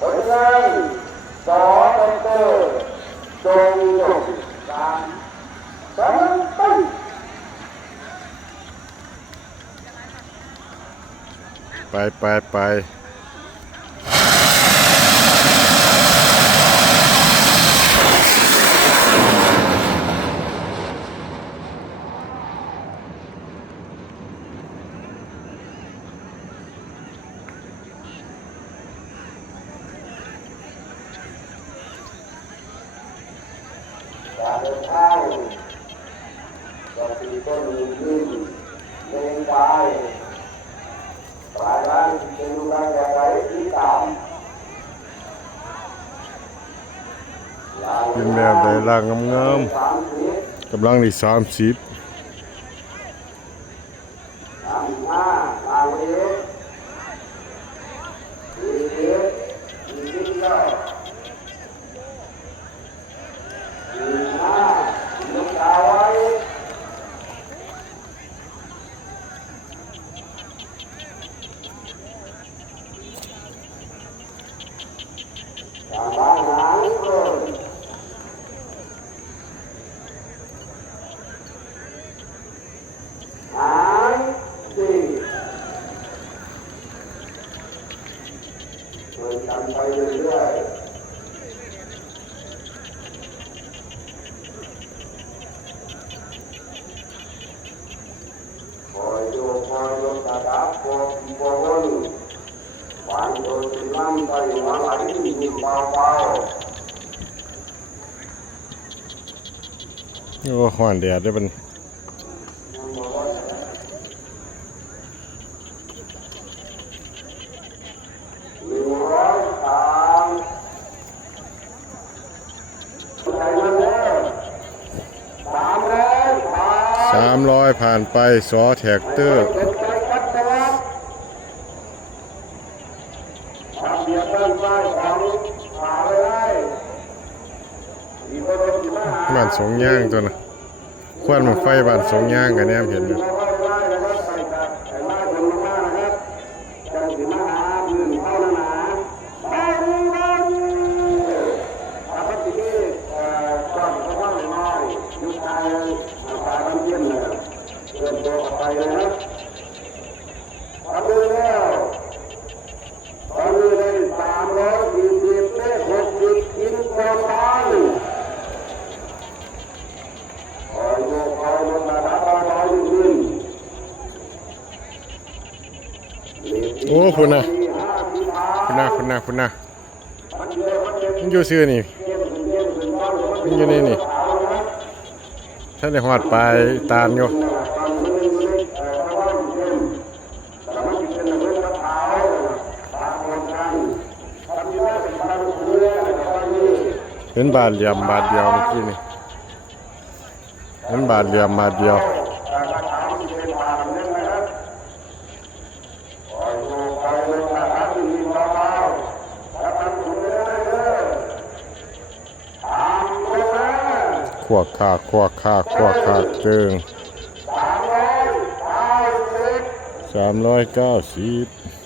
ผลงานสอเตอร์จงยกการสร้างตั้งไปการเดินทางก็คือต้นยืนเลี้ยงไปปลายทางเป็นการแก้ไขที่ตามเป็นแบบใดล่างงามๆกำลังที่30 ไปเรื่อยคอยโยกตาตาพอวนหวานโดนสิล้ำไปหวานไหลยิ่งเบาโอ้ฮ้อนแดดเด้อบัดนี้300ผ่านไปสอแท็กเตอร์บ้านสงย่างตัวน่ะควันมันไฟบ้านสงย่างกันแนมเห็นอยู่ไปเลยนะทำเลยแล้วตอนนี้ได้340เลข60กินก่อนตายคอยโยกคอยลงมาดับคอยยืนโอ้คุณน่ะมันอยู่ซื่อนี่มันอยู่นี่ท่านได้ฮอดปลายตาลอยู่เห็นบาทเหลี่ยมบาทเดียวเมื่อกี้นี่เห็นบาทเหลี่ยมบาทเดียวขวกคาเจิง390